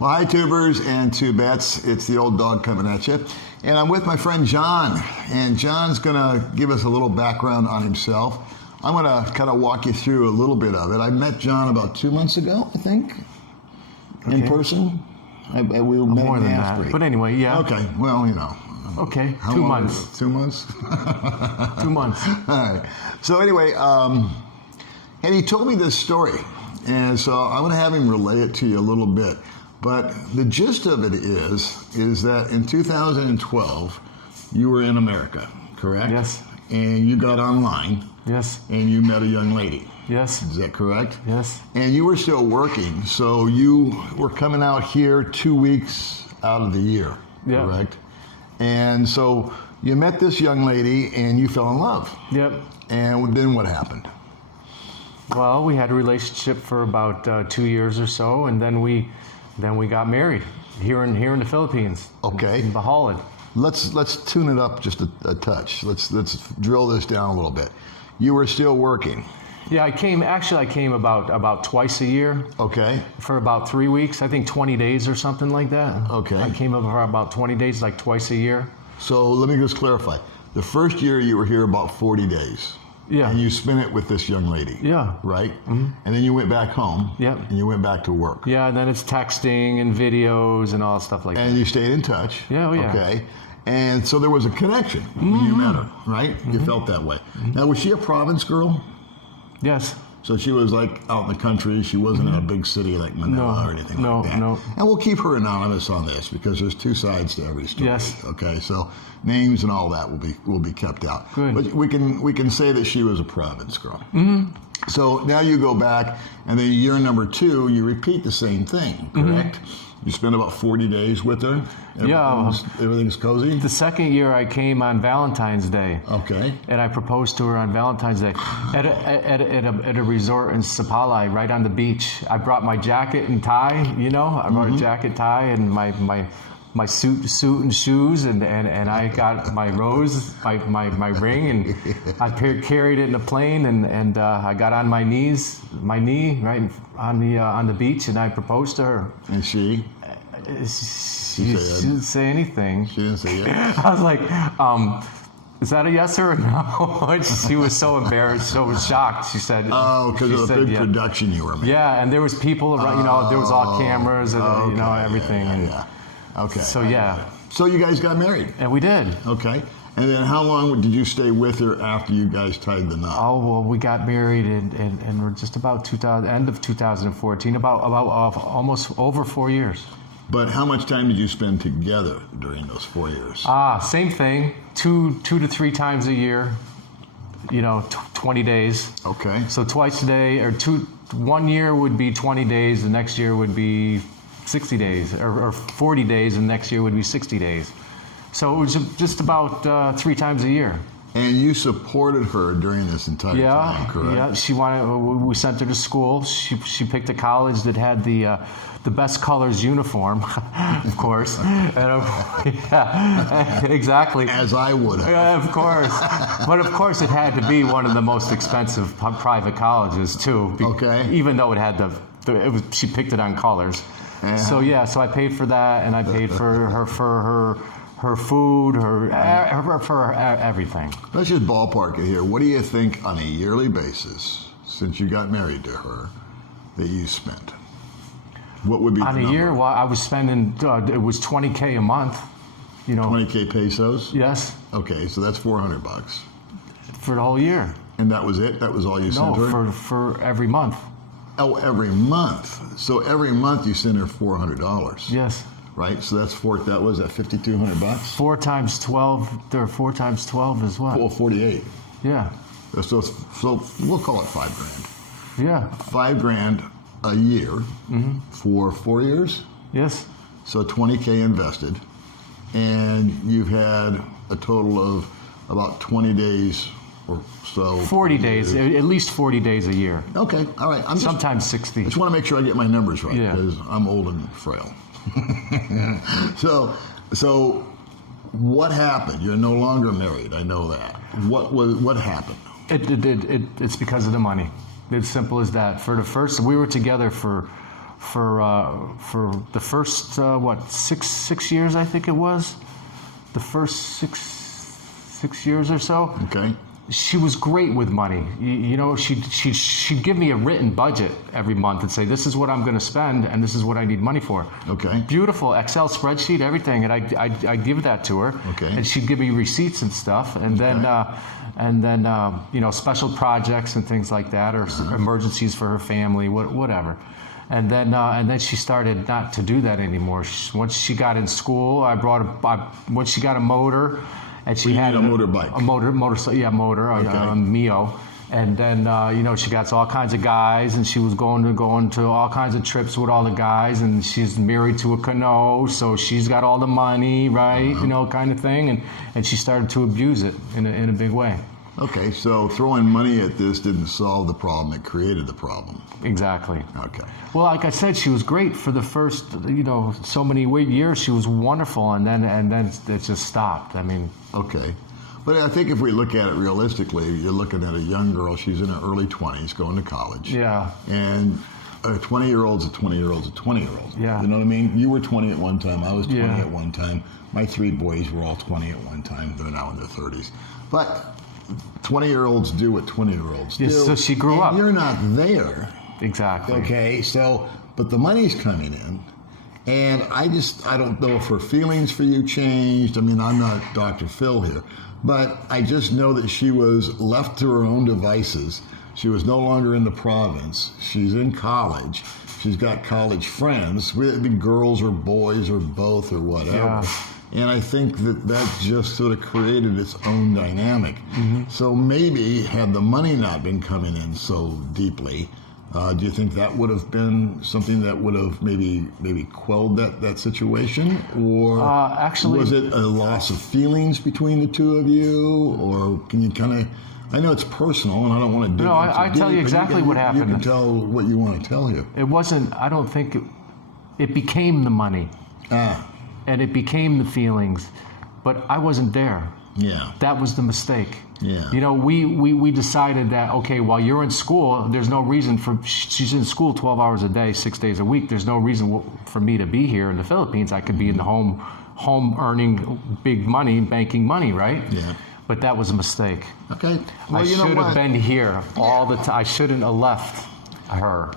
Well, hi, tubers and tubettes. It's the old dog coming at you. And I'm with my friend John. And John's going to give us a little background on himself. I'm going to kind of walk you through a little bit of it. I met John about 2 months ago, I think, in person. We met more in than Asbury. that. But anyway, yeah. Okay, well, you know. Okay, How 2 long months. is it? 2 months? 2 months. All right. So anyway, and he told me this story. And so I'm going to have him relay it to you a little bit. But the gist of it is that in 2012, you were in America, correct? Yes. And you got online. Yes. And you met a young lady. Yes. Is that correct? Yes. And you were still working, so you were coming out here 2 weeks out of the year, Yeah. correct? And so you met this young lady and you fell in love. Yep. And then what happened? Well, we had a relationship for about 2 years or so, and then we got married here in the Philippines. Okay. In Bacolod. Let's tune it up just a touch. Let's drill this down a little bit. You were still working. Yeah, I came about twice a year. Okay. For about 3 weeks, I think 20 days or something like that. Okay. I came over for about 20 days, like twice a year. So let me just clarify. The first year you were here about 40 days. Yeah. And you spent it with this young lady. Yeah. Right? Mm-hmm. And then you went back home. Yep. And you went back to work. Yeah, and then it's texting and videos and all stuff like that. And you stayed in touch. Yeah, oh yeah. Okay. And so there was a connection when you met her, right? You felt that way. Now, was she a province girl? Yes. So she was like out in the country. She wasn't in a big city like Manila or anything like that. No. And we'll keep her anonymous on this because there's two sides to every story. Yes. Okay. So names and all that will be kept out. Good. But we can say that she was a province girl. Mm-hmm. So now you go back, and then year number 2, you repeat the same thing. Correct. You spend about 40 days with her. Everything's cozy. The second year I came on Valentine's Day. Okay. And I proposed to her on Valentine's Day at a resort in Sapalay, right on the beach. I brought my jacket and tie, I brought a jacket, tie, and my suit and shoes, and I got my rose, my ring, and I carried it in a plane, and I got on my knee right on the beach, and I proposed to her. And she didn't say anything. She didn't say yes. I was like, is that a yes or a no? And she was so embarrassed, so shocked. She said, "Oh, because of the big production you were making." Yeah, and there was people around. There was all cameras and everything. Yeah. Okay. So yeah. So you guys got married. And we did. Okay. And then how long did you stay with her after you guys tied the knot? Oh, well, we got married and we're just about end of 2014, about almost over 4 years. But how much time did you spend together during those 4 years? Same thing, two to three times a year, 20 days. Okay. So twice a day, or 1 year would be 20 days, the next year would be 60 days, or 40 days, and next year would be 60 days. So it was just about 3 times a year. And you supported her during this entire time, correct? Yeah, she wanted. We sent her to school. She picked a college that had the best colors uniform, of course. Yeah, exactly. As I would have. Of course. But of course it had to be one of the most expensive private colleges too. Okay. Even though it had she picked it on colors. So yeah, so I paid for that, and I paid for her food, for everything. Let's just ballpark it here. What do you think on a yearly basis, since you got married to her, that you spent? What would be on the a number? year? Well, I was spending. It was $20K a month. 20K pesos. Yes. Okay, so that's $400 for the whole year. And that was it. That was all you sent her. No, for every month. Oh, every month. So every month you send her $400. Yes. Right. So that's that was at $5,200. 4 times 12. There are 4 times 12 is what? Well, 48. Yeah. So we'll call it $5,000. Yeah. $5,000 a year for 4 years. Yes. So 20K invested, and you've had a total of about 20 days or so. 40 days, at least 40 days a year. Okay, all right. Sometimes 60. I just want to make sure I get my numbers right because Yeah. I'm old and frail. So what happened? You're no longer married. I know that. What happened? It's because of the money. It's simple as that. For the first, we were together for for the first six years, I think it was, the first six years or so. Okay. She was great with money. You know, she'd give me a written budget every month and say, this is what I'm going to spend and this is what I need money for. Okay. Beautiful Excel spreadsheet, everything, and I'd give that to her. Okay. And she'd give me receipts and stuff, and then you know, special projects and things like that, or emergencies for her family, whatever. And then she started not to do that anymore. Once she got in school, once she got a motor. And she had a motorbike. A motor, a Mio. And then, you know, she got all kinds of guys, and she was going to all kinds of trips with all the guys, and she's married to a Cano, so she's got all the money, right? You know, kind of thing. And she started to abuse it in a big way. Okay, so throwing money at this didn't solve the problem, it created the problem. Exactly. Okay. Well, like I said, she was great for the first, you know, so many years. She was wonderful, and then it just stopped. I mean. Okay. But I think if we look at it realistically, you're looking at a young girl, she's in her early 20s, going to college. Yeah. And a 20-year-old's a 20-year-old's a 20-year-old. Yeah. You know what I mean? You were 20 at one time, I was 20 Yeah. at one time. My 3 boys were all 20 at one time. They're now in their 30s. But 20-year-olds do what 20-year-olds do. Yes, so she grew and up. You're not there. Exactly. Okay, so, but the money's coming in. And I don't know if her feelings for you changed. I mean, I'm not Dr. Phil here. But I just know that she was left to her own devices. She was no longer in the province. She's in college. She's got college friends, whether it be girls or boys or both or whatever. Yeah. And I think that just sort of created its own dynamic. Mm-hmm. So maybe had the money not been coming in so deeply, do you think that would have been something that would have maybe quelled that situation? Or actually, was it a loss of feelings between the two of you? Or can you kind of, I know it's personal and I don't want to dig No, I into tell deep, you but exactly what happened. You can tell what you want to tell here. It wasn't, I don't think, it became the money. And it became the feelings, but I wasn't there. Yeah. That was the mistake. Yeah. You know, we decided that, okay, while you're in school, there's no reason she's in school 12 hours a day, 6 days a week. There's no reason for me to be here in the Philippines. I could be in the home earning big money, banking money, right? Yeah. But that was a mistake. Okay. Well, I should have been here all the time. I shouldn't have left her.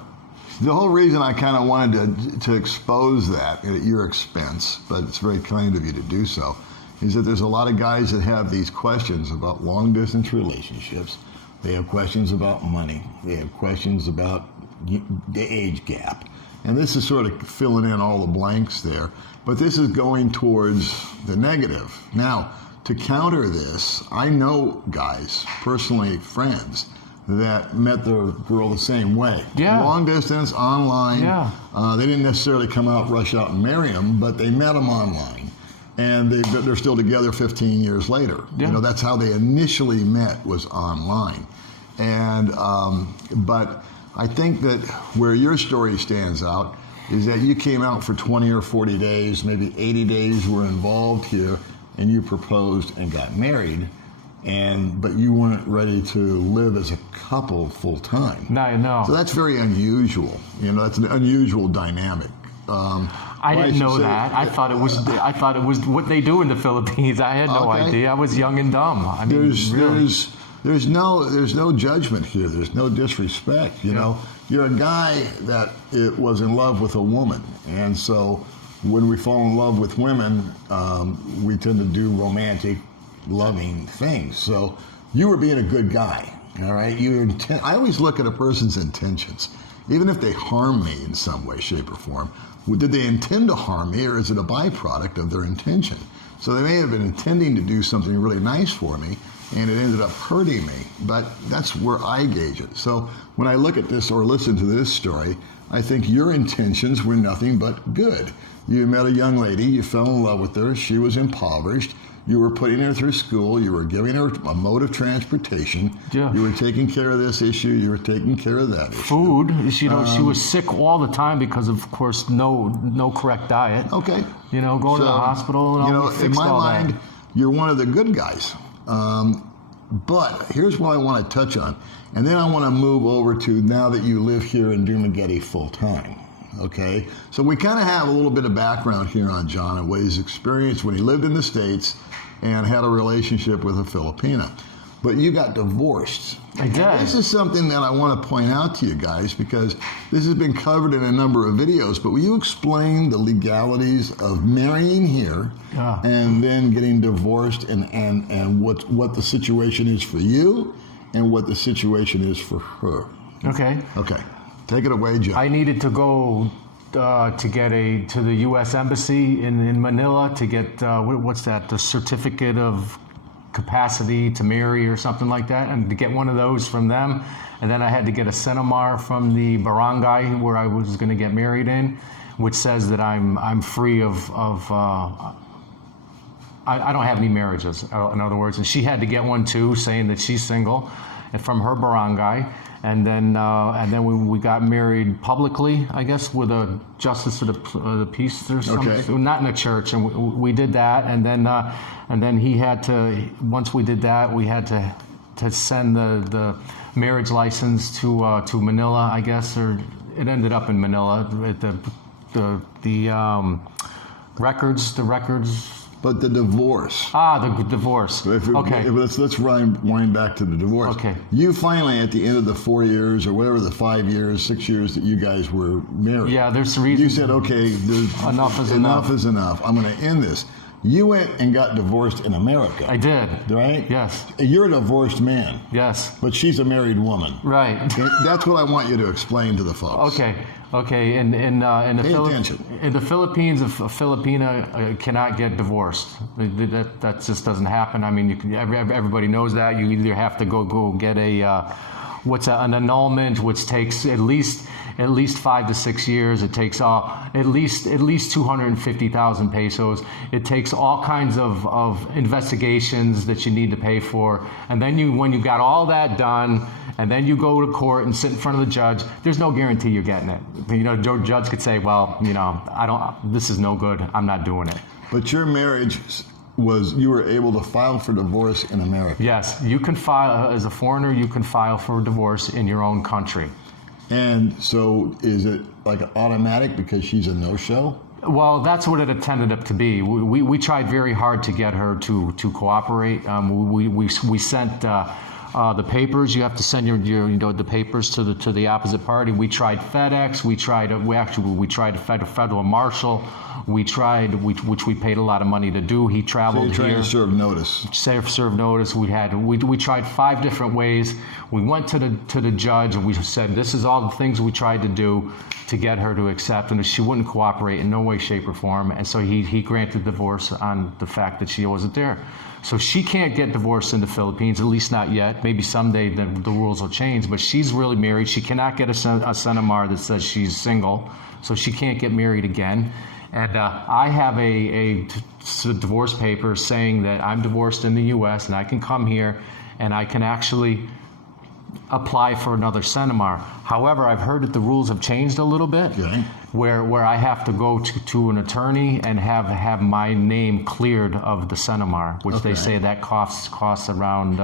The whole reason I kind of wanted to expose that at your expense, but it's very kind of you to do so, is that there's a lot of guys that have these questions about long-distance relationships. They have questions about money. They have questions about the age gap. And this is sort of filling in all the blanks there. But this is going towards the negative. Now, to counter this, I know guys, personally friends, that met their girl the same way. Yeah. Long distance, online. Yeah. They didn't necessarily come out, rush out and marry them, but they met them online. And they're still together 15 years later. Yeah. You know, that's how they initially met, was online. And but I think that where your story stands out is that you came out for 20 or 40 days, maybe 80 days were involved here, and you proposed and got married. But you weren't ready to live as a couple full time. No. So that's very unusual. You know, that's an unusual dynamic. I didn't know that. I thought it was what they do in the Philippines. I had no idea. I was young and dumb. I mean, there's no judgment here. There's no disrespect. You know, you're a guy that was in love with a woman, and so when we fall in love with women, we tend to do romantic, loving things. So you were being a good guy, all right? I always look at a person's intentions. Even if they harm me in some way, shape, or form, did they intend to harm me, or is it a byproduct of their intention? So they may have been intending to do something really nice for me, and it ended up hurting me. But that's where I gauge it. So when I look at this or listen to this story, I think your intentions were nothing but good. You met a young lady, you fell in love with her, she was impoverished, you were putting her through school, you were giving her a mode of transportation, you were taking care of this issue, you were taking care of that issue. Food, you know, she was sick all the time because of course, no correct diet. Okay. You know, going to the hospital and all that. In my mind, you're one of the good guys. But here's what I want to touch on. And then I want to move over to now that you live here in Dumaguete full time. Okay, so we kind of have a little bit of background here on John and what he's experienced when he lived in the States and had a relationship with a Filipina. But you got divorced. I did. And this is something that I want to point out to you guys because this has been covered in a number of videos, but will you explain the legalities of marrying here and then getting divorced and what the situation is for you and what the situation is for her? Okay. Okay. Take it away, John. I needed to go to the U.S. Embassy in Manila to get what's that? The certificate of capacity to marry or something like that, and to get one of those from them. And then I had to get a Senomar from the barangay where I was going to get married in, which says that I'm free of I don't have any marriages, in other words. And she had to get one too, saying that she's single, and from her barangay. And then we got married publicly, I guess, with a justice of the peace or something. Okay. Not in a church, and we did that. And then he had to. Once we did that, we had to send the marriage license to Manila, I guess, or it ended up in Manila. At the records. But the divorce. The divorce. Okay. Let's wind back to the divorce. Okay. You finally, at the end of the 4 years or whatever, the 5 years, 6 years that you guys were married. Yeah, there's a reason. You said, okay, enough is enough is enough. I'm going to end this. You went and got divorced in America. I did. Right? Yes. You're a divorced man. Yes. But she's a married woman. Right. That's what I want you to explain to the folks. Okay. In the Philippines, a Filipina cannot get divorced. That just doesn't happen. I mean, everybody knows that. You either have to go get an annulment, which takes at least 5 to 6 years. It takes at least 250,000 pesos. It takes all kinds of investigations that you need to pay for. And then when you got all that done, and then you go to court and sit in front of the judge, there's no guarantee you're getting it. The judge could say, well, this is no good. I'm not doing it. But your marriage you were able to file for divorce in America. Yes, you can file, as a foreigner, you can file for divorce in your own country. And so is it like automatic because she's a no-show? Well, that's what it tended up to be. We tried very hard to get her to cooperate. We sent the papers. You have to send the papers to the opposite party. We tried FedEx. We tried a federal marshal. Which we paid a lot of money to do. He traveled here. So you're trying to serve notice. Serve notice. We tried 5 different ways. We went to the judge and we said, this is all the things we tried to do to get her to accept, and she wouldn't cooperate in no way, shape, or form. And so he granted divorce on the fact that she wasn't there. So she can't get divorced in the Philippines, at least not yet. Maybe someday the rules will change, but she's really married. She cannot get a Senomar that says she's single, so she can't get married again. And I have a divorce paper saying that I'm divorced in the U.S. and I can come here and I can actually apply for another Senomar. However, I've heard that the rules have changed a little bit, where I have to go to an attorney and have my name cleared of the Senomar, which they say that costs around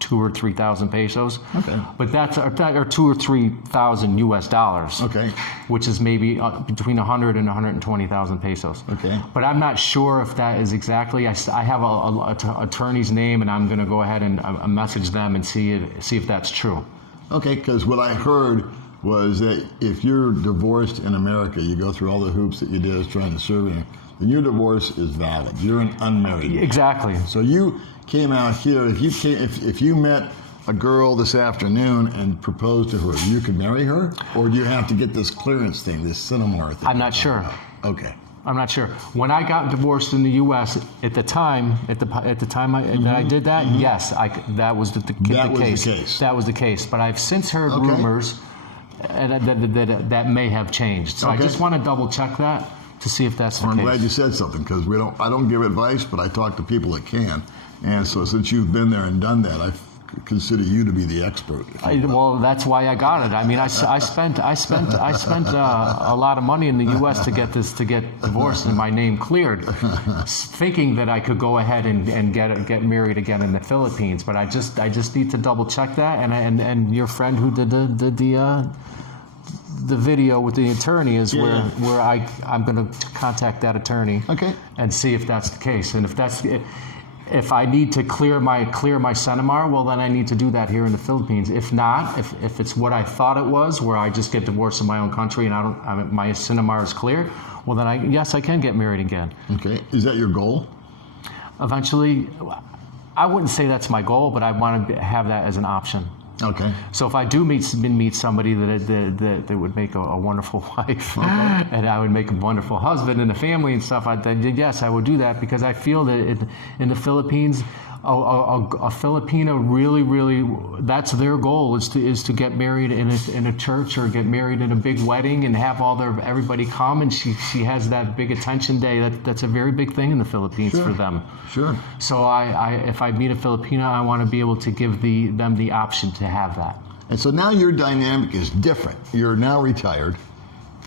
2,000 or 3,000 pesos. Okay. But that's or 2,000 or 3,000 U.S. dollars. Okay. Which is maybe between 100 and 120,000 pesos. Okay. But I'm not sure if that is exactly. I have a attorney's name, and I'm going to go ahead and message them and see if that's true. Okay, because what I heard was that if you're divorced in America, you go through all the hoops that you did as trying to serve it, then your divorce is valid. You're an unmarried man. Exactly. So you came out here. If you met a girl this afternoon and proposed to her, you could marry her, or do you have to get this clearance thing, this Senomar thing? I'm not sure. Okay. I'm not sure. When I got divorced in the U.S. at the time that I did that, yes, that was the case. That was the case. But I've since heard rumors that may have changed. So I just want to double check that to see if that's the case. I'm glad you said something, because I don't give advice, but I talk to people that can. And so since you've been there and done that, I consider you to be the expert. Well, that's why I got it. I mean, I spent a lot of money in the U.S. to get divorced and my name cleared, thinking that I could go ahead and get married again in the Philippines. But I just need to double check that. And your friend who did the video with the attorney is Yeah. where I'm going to contact that attorney. Okay. And see if that's the case. And if I need to clear my Senemar, well, then I need to do that here in the Philippines. If not, if it's what I thought it was, where I just get divorced in my own country and my Senemar is clear, well, then I can get married again. Okay. Is that your goal? Eventually, I wouldn't say that's my goal, but I want to have that as an option. Okay. So if I do meet somebody that would make a wonderful wife, and I would make a wonderful husband and a family and stuff, then yes, I would do that, because I feel that in the Philippines, a Filipino really, that's their goal, is to get married in a church, or get married in a big wedding and have everybody come, and she has that big attention day. That's a very big thing in the Philippines for them. Sure. So if I meet a Filipino, I want to be able to give them the option to have that. And so now your dynamic is different. You're now retired,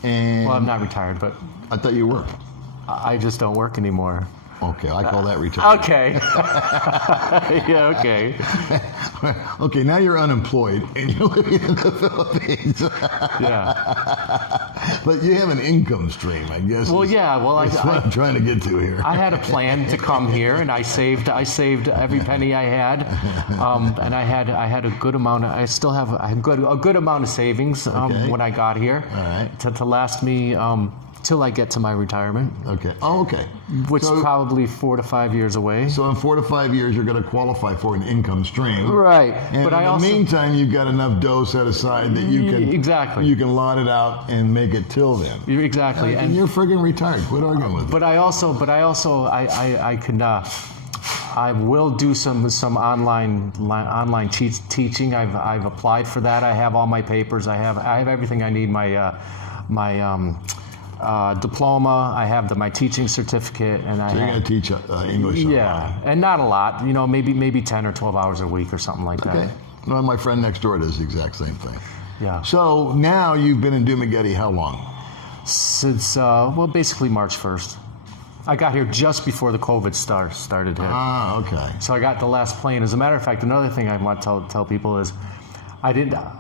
and Well, I'm not retired, but I thought you were. I just don't work anymore. Okay, I call that retired. Okay. Yeah, okay. Okay, now you're unemployed and you're living in the Philippines. Yeah. But you have an income stream, I guess. Well, yeah. Well, That's what I'm trying to get to here. I had a plan to come here, and I saved every penny I had, and I had a good amount. I still have a good amount of savings Okay. when I got here. All right. To last me till I get to my retirement, Okay. Oh, okay. which is probably 4 to 5 years away. So in 4 to 5 years, you're going to qualify for an income stream. Right. And But in I the also meantime, you've got enough dough set aside that you can Exactly. you can lot it out and make it till then. Exactly. And you're friggin' retired. Quit arguing with me. But I will do some online teaching. I've applied for that. I have all my papers. I have everything I need. My diploma. I have my teaching certificate, and So you're going to teach English. yeah, and not a lot. Maybe 10 or 12 hours a week or something like that. Okay. Well, my friend next door does the exact same thing. Yeah. So now you've been in Dumaguete how long? Since basically March 1st. I got here just before the COVID started hit. Ah, okay. So I got the last plane. As a matter of fact, another thing I want to tell people is,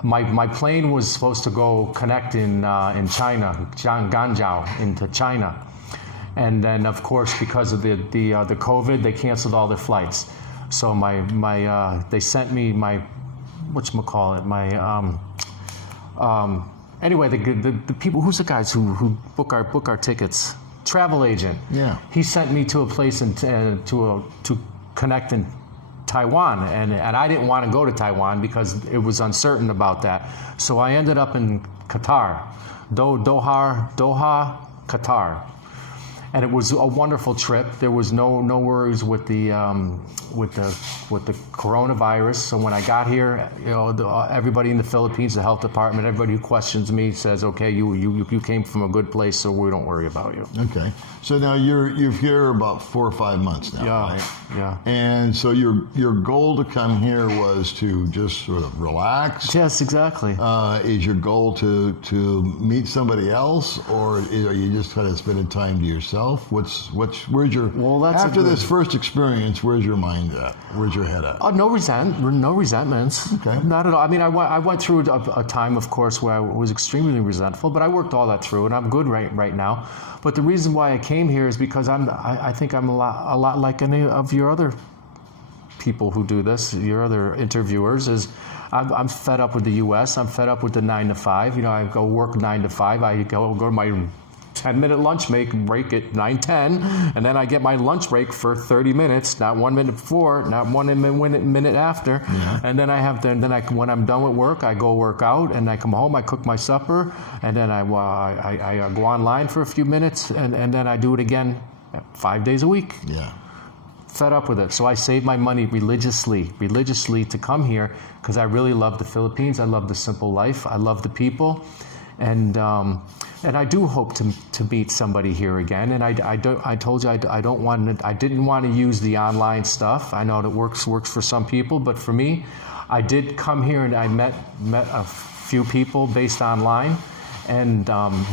my plane was supposed to go connect in China, Guangzhou, into China, and then of course because of the COVID, they canceled all their flights. So they sent me my anyway, the people, who's the guys who book our tickets? Travel agent. Yeah. He sent me to a place to connect in Taiwan, and I didn't want to go to Taiwan because it was uncertain about that. So I ended up in Qatar, Doha, Qatar, and it was a wonderful trip. There was no worries with the coronavirus. So when I got here, everybody in the Philippines, the health department, everybody who questions me says, "Okay, you came from a good place, so we don't worry about you." Okay. So now you're here about 4 or 5 months now, Yeah, right? yeah. And so your goal to come here was to just sort of relax. Yes, exactly. Is your goal to meet somebody else, or are you just kind of spending time to yourself? Where's your after this first experience? Where's your mind at? Where's your head at? No resentments. Okay. Not at all. I mean, I went through a time, of course, where I was extremely resentful, but I worked all that through, and I'm good right now. But the reason why I came here is because I think I'm a lot like any of your other people who do this, your other interviewers, is I'm fed up with the U.S. I'm fed up with the 9 to 5. I go work 9 to 5. I go to my 10-minute lunch break at 9:10, and then I get my lunch break for 30 minutes, not 1 minute before, not 1 minute after. Yeah. And then when I'm done with work, I go work out, and I come home, I cook my supper, and then I go online for a few minutes, and then I do it again 5 days a week. Yeah. Fed up with it. So I save my money religiously to come here because I really love the Philippines. I love the simple life. I love the people. And I do hope to meet somebody here again. And I told you I didn't want to use the online stuff. I know that works for some people, but for me, I did come here and I met a few people based online and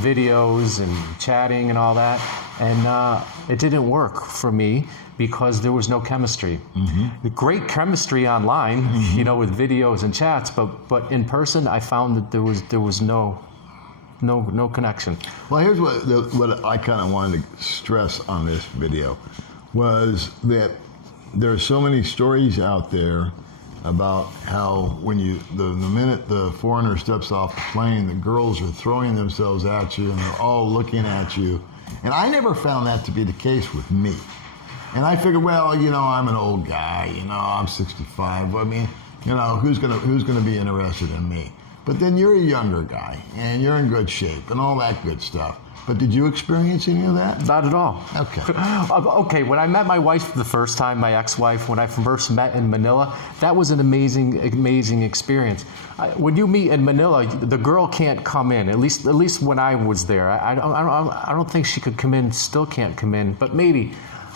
videos and chatting and all that. And it didn't work for me because there was no chemistry. Mm-hmm. The great chemistry online, mm-hmm. With videos and chats, but in person, I found that there was no no connection. Well, here's what I kind of wanted to stress on this video was that there are so many stories out there about how when the minute the foreigner steps off the plane, the girls are throwing themselves at you and they're all looking at you. And I never found that to be the case with me. And I figured, well, I'm an old guy, I'm 65. I mean, who's gonna be interested in me? But then you're a younger guy and you're in good shape and all that good stuff. But did you experience any of that? Not at all. Okay. Okay, when I met my wife for the first time, my ex-wife, when I first met in Manila, that was an amazing experience. When you meet in Manila, the girl can't come in. At least when I was there, I don't think she could come in. Still can't come in, but maybe.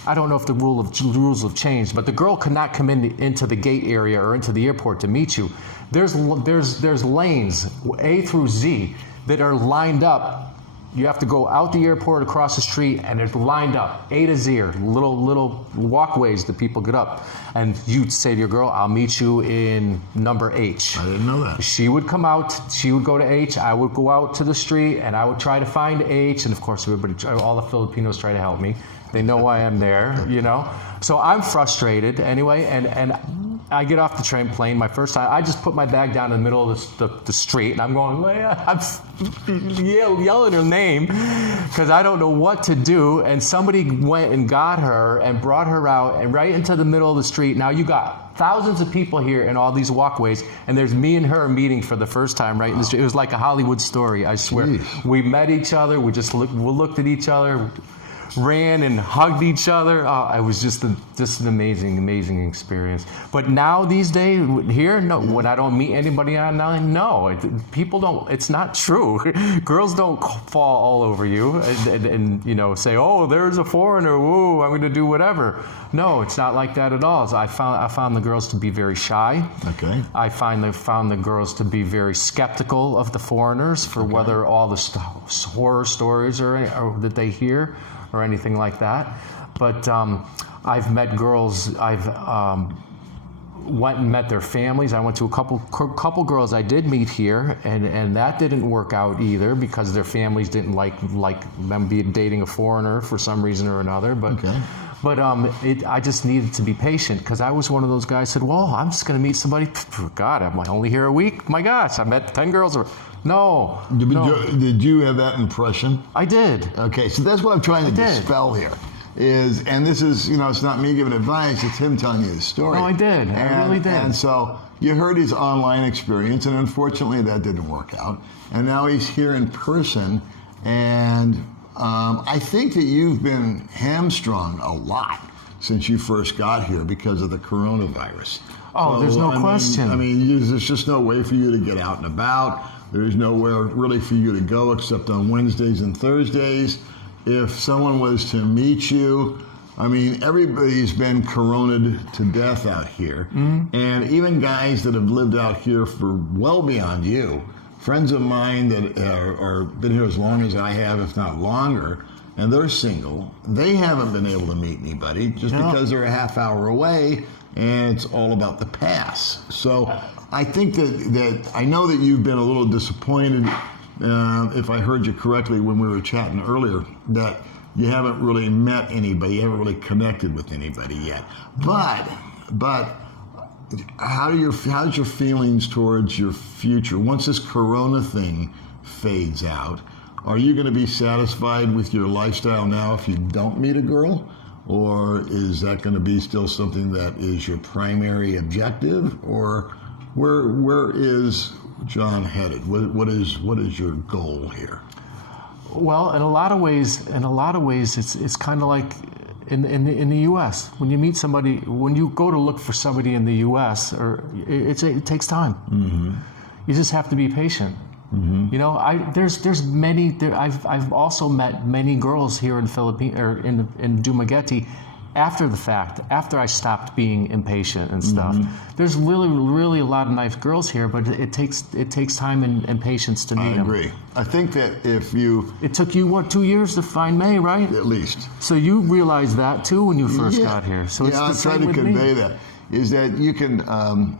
I don't know if the rules have changed, but the girl cannot come into the gate area or into the airport to meet you. There's lanes A through Z that are lined up. You have to go out the airport, across the street, and it's lined up, A to Z, little walkways that people get up. And you'd say to your girl, I'll meet you in number H. I didn't know that. She would come out, she would go to H, I would go out to the street, and I would try to find H, and of course all the Filipinos try to help me. They know why I'm there, So I'm frustrated anyway, and I get off the plane my first time. I just put my bag down in the middle of the street, and I'm going, I'm yelling her name because I don't know what to do. And somebody went and got her and brought her out and right into the middle of the street. Now you got thousands of people here in all these walkways, and there's me and her meeting for the first time right in the street. It was like a Hollywood story, I swear. Jeez. We met each other. We looked at each other. Ran and hugged each other. It was just an amazing experience. But now these days here, no, when I don't meet anybody online, no, people don't. It's not true. Girls don't fall all over you and say, oh, there's a foreigner. Woo, I'm going to do whatever. No, it's not like that at all. So I found the girls to be very shy. Okay. I found the girls to be very skeptical of the foreigners for whether all the horror stories or that they hear or anything like that. But I've met girls, I've went and met their families. I went to a couple girls I did meet here, and that didn't work out either because their families didn't like them dating a foreigner for some reason or another. But okay. But I just needed to be patient because I was one of those guys who said, well, I'm just going to meet somebody. God, I'm only here a week. My gosh, I met 10 girls. No. Did you have that impression? I did. Okay, so that's what I'm trying to dispel here. And this is, it's not me giving advice, it's him telling you the story. No, I did. I really did. And so you heard his online experience, and unfortunately that didn't work out. And now he's here in person, and I think that you've been hamstrung a lot since you first got here because of the coronavirus. Oh, so, there's no question. There's just no way for you to get out and about. There's nowhere really for you to go except on Wednesdays and Thursdays. If someone was to meet you, everybody's been coronaed to death out here. Mm-hmm. And even guys that have lived out here for well beyond you, friends of mine that are been here as long as I have, if not longer, and they're single, they haven't been able to meet anybody just because they're a half hour away, and it's all about the pass. So I think that I know that you've been a little disappointed, if I heard you correctly when we were chatting earlier, that you haven't really met anybody, you haven't really connected with anybody yet. But how's your feelings towards your future? Once this corona thing fades out, are you going to be satisfied with your lifestyle now if you don't meet a girl? Or is that going to be still something that is your primary objective? Or where is John headed? What is your goal here? Well, in a lot of ways, it's kind of like in the U.S. When you meet somebody, when you go to look for somebody in the U.S., it takes time. Mm-hmm. You just have to be patient. Mm-hmm. There's many. I've also met many girls here in in Dumaguete after the fact, after I stopped being impatient and stuff. Mm-hmm. There's really a lot of nice girls here, but it takes time and patience to meet them. I agree. I think that it took you 2 years to find May, right? At least. So you realized that too when you first got here. So I'm trying to convey that is that you can, and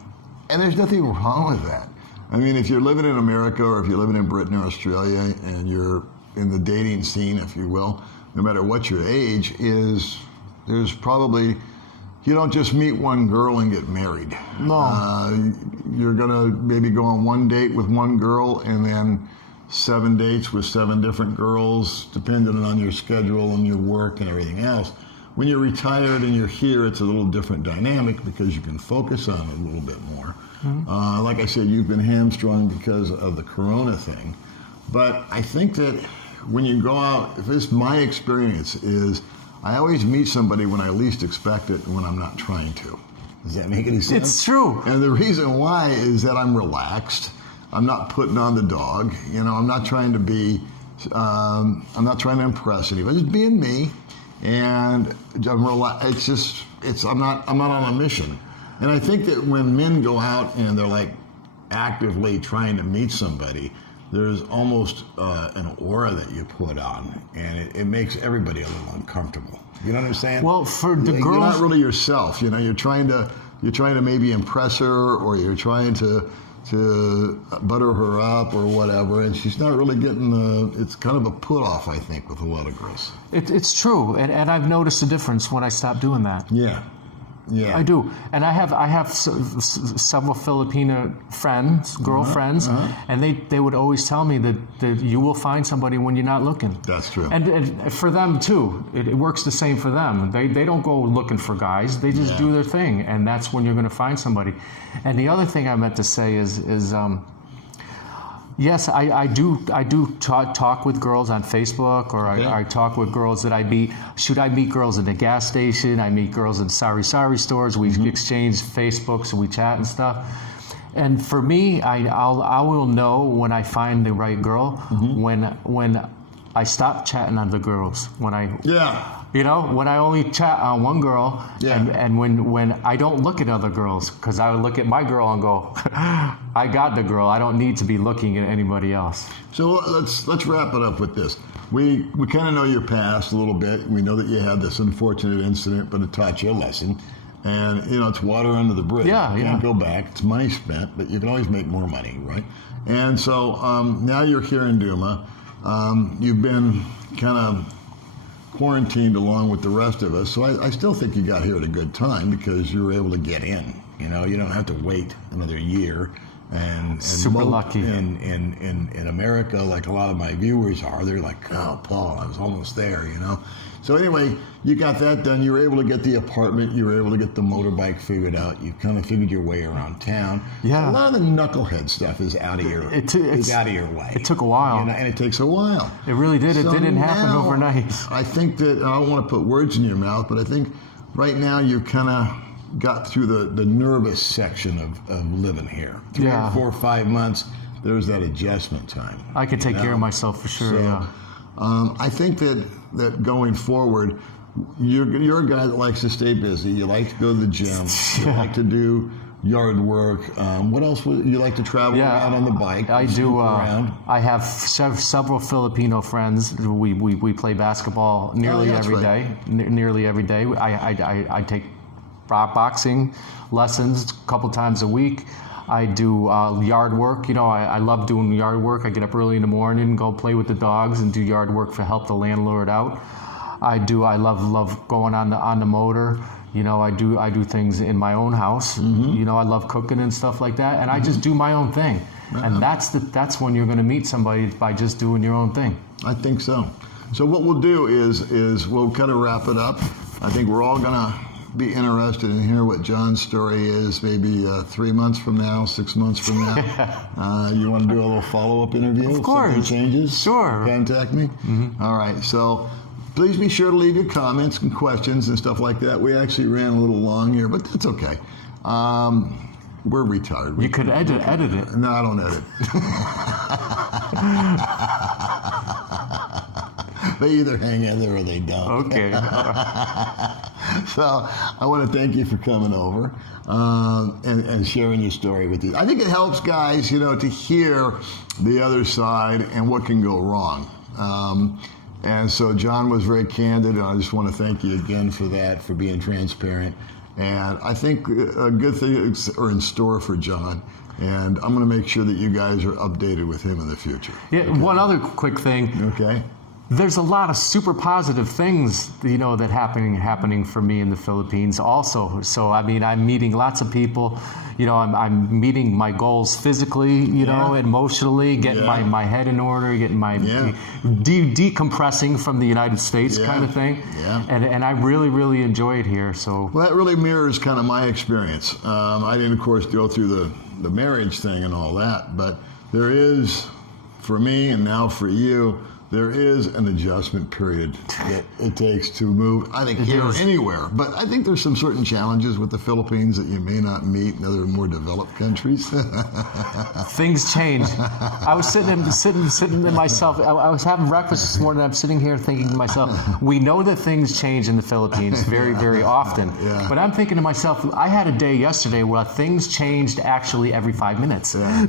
there's nothing wrong with that. I mean, if you're living in America or if you're living in Britain or Australia and you're in the dating scene, if you will, no matter what your age is, there's probably, you don't just meet one girl and get married. No. You're going to maybe go on one date with one girl and then 7 dates with 7 different girls, depending on your schedule and your work and everything else. When you're retired and you're here, it's a little different dynamic because you can focus on it a little bit more. Mm-hmm. Like I said, you've been hamstrung because of the corona thing. But I think that when you go out, if this my experience is, I always meet somebody when I least expect it and when I'm not trying to. Does that make any sense? It's true. And the reason why is that I'm relaxed. I'm not putting on the dog. You know, I'm not trying to be, I'm not trying to impress anybody. Just being me. And I'm not on a mission. And I think that when men go out and they're like actively trying to meet somebody, there's almost an aura that you put on, and it makes everybody a little uncomfortable. You know what I'm saying? Well, for the girls, you're not really yourself. You know, you're trying to maybe impress her, or you're trying to butter her up or whatever, and she's not really getting it's kind of a put off, I think, with a lot of girls. It's true, and I've noticed a difference when I stopped doing that. Yeah. I do, and I have several Filipino friends, girlfriends, and they would always tell me that you will find somebody when you're not looking. That's true. And for them too, it works the same for them. They don't go looking for guys; they just do their thing, and that's when you're going to find somebody. And the other thing I meant to say is yes, I do talk with girls on Facebook, or I talk with girls that I meet. Should I meet girls at the gas station? I meet girls in sari stores. We exchange Facebooks and we chat and stuff. And for me, I will know when I find the right girl when I stop chatting on the girls. When I only chat on one girl, and when I don't look at other girls, because I would look at my girl and go, I got the girl. I don't need to be looking at anybody else. So let's wrap it up with this. We kind of know your past a little bit. We know that you had this unfortunate incident, but it taught you a lesson. And it's water under the bridge. You can't go back. It's money spent, but you can always make more money, right? And so now you're here in Duma. You've been kind of quarantined along with the rest of us, so I still think you got here at a good time because you were able to get in. You don't have to wait another year. And super lucky. In America, like a lot of my viewers are, they're like, oh, Paul, I was almost there, So anyway, you got that done. You were able to get the apartment. You were able to get the motorbike figured out. You kind of figured your way around town. Yeah. A lot of the knucklehead stuff is out of your it's out of your way. It took a while. And it takes a while. It really did. So it didn't happen overnight. I think that, I don't want to put words in your mouth, but I think right now you've kind of got through the nervous section of living here. 3 or 4 or 5 months, there's that adjustment time. I could take care of myself for sure. So, I think that going forward, you're a guy that likes to stay busy. You like to go to the gym. You like to do yard work. What else would you like to travel around on the bike? I do. I have several Filipino friends. We play basketball nearly every day. Nearly every day. I take boxing lessons a couple times a week. I do yard work. I love doing yard work. I get up early in the morning, go play with the dogs, and do yard work to help the landlord out. I love going on the motor. I do things in my own house. I love cooking and stuff like that, and I just do my own thing. And that's when you're going to meet somebody, by just doing your own thing. I think so. So what we'll do is we'll kind of wrap it up. I think we're all going to be interested in hear what John's story is maybe 3 months from now, 6 months from now. You want to do a little follow-up interview? Of course. If something changes? Sure. Contact me? All right. So please be sure to leave your comments and questions and stuff like that. We actually ran a little long here, but that's okay. We're retarded. You could edit it. No, I don't edit. They either hang in there or they don't. Okay. So I want to thank you for coming over and sharing your story with you. I think it helps guys, to hear the other side and what can go wrong. And so John was very candid, and I just want to thank you again for that, for being transparent. And I think good things are in store for John. And I'm going to make sure that you guys are updated with him in the future. Yeah, Okay? one other quick thing. Okay. There's a lot of super positive things, that happening for me in the Philippines also. So, I mean, I'm meeting lots of people. I'm meeting my goals physically, emotionally, getting my head in order, getting my decompressing from the United States kind of thing. Yeah. And I really, really enjoy it here. So. Well, that really mirrors kind of my experience. I didn't, of course, go through the marriage thing and all that, but there is, for me and now for you, there is an adjustment period that it takes to move, I think, here or anywhere. But I think there's some certain challenges with the Philippines that you may not meet in other more developed countries. Things change. I was sitting in myself. I was having breakfast this morning. I'm sitting here thinking to myself, we know that things change in the Philippines very, very often. Yeah. But I'm thinking to myself, I had a day yesterday where things changed actually every 5 minutes. Yeah.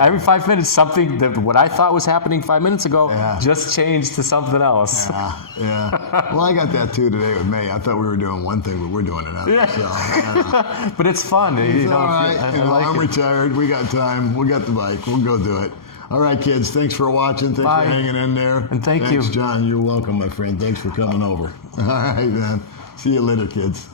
Every 5 minutes, something that what I thought was happening 5 minutes ago just changed to something else. Yeah. Well, I got that too today with May. I thought we were doing one thing, but we're doing another. Yeah. So, but it's fun. it's all right. I'm retired. We got time. We got the bike. We'll go do it. All right, kids. Thanks for watching. Thanks for hanging in there. And thanks, John. You're welcome, my friend. Thanks for coming over. All right, man. See you later, kids.